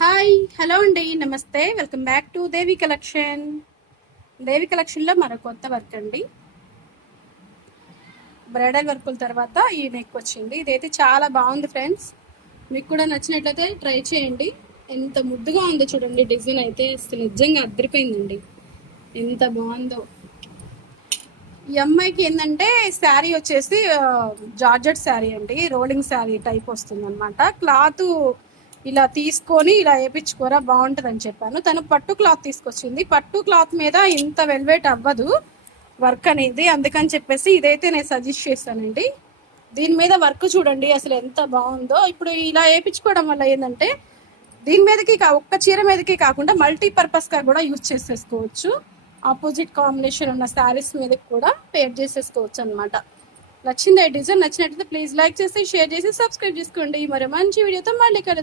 Hi hello అండి నమస్తే welcome back to Devi collection. Devi కలెక్షన్లో మరో కొత్త వర్క్ అండి. బ్రైడల్ వర్కుల తర్వాత ఈ నెక్ వచ్చింది. ఇదైతే చాలా బాగుంది ఫ్రెండ్స్. మీకు కూడా నచ్చినట్లయితే ట్రై చేయండి. ఎంత ముద్దుగా ఉందో చూడండి. డిజైన్ అయితే అసలు నిజంగా అద్దరిపోయిందండి. ఎంత బాగుందో. ఈ అమ్మాయికి ఏంటంటే శారీ వచ్చేసి జార్జెట్ శారీ అండి. రోలింగ్ శారీ టైప్ వస్తుంది అనమాట. క్లాత్ ఇలా తీసుకొని ఇలా వేయించుకోరా బాగుంటుందని చెప్పాను. తను పట్టు క్లాత్ తీసుకొచ్చింది. పట్టు క్లాత్ మీద ఇంత వెల్వెట్ అవ్వదు వర్క్ అనేది, అందుకని చెప్పేసి ఇదైతే నేను సజెస్ట్ చేస్తానండి. దీని మీద వర్క్ చూడండి అసలు ఎంత బాగుందో. ఇప్పుడు ఇలా వేయించుకోవడం వల్ల ఏంటంటే దీని మీదకి ఒక్క చీర మీదకి కాకుండా మల్టీపర్పస్గా కూడా యూజ్ చేసేసుకోవచ్చు. ఆపోజిట్ కాంబినేషన్ ఉన్న శారీస్ మీదకి కూడా పేర్ చేసేసుకోవచ్చు అనమాట. నచ్చింది డిజైన్ నచ్చినట్లయితే ప్లీజ్ లైక్ చేసి షేర్ చేసి సబ్స్క్రైబ్ చేసుకోండి. మరి మంచి వీడియోతో మళ్ళీ కలుద్దాం.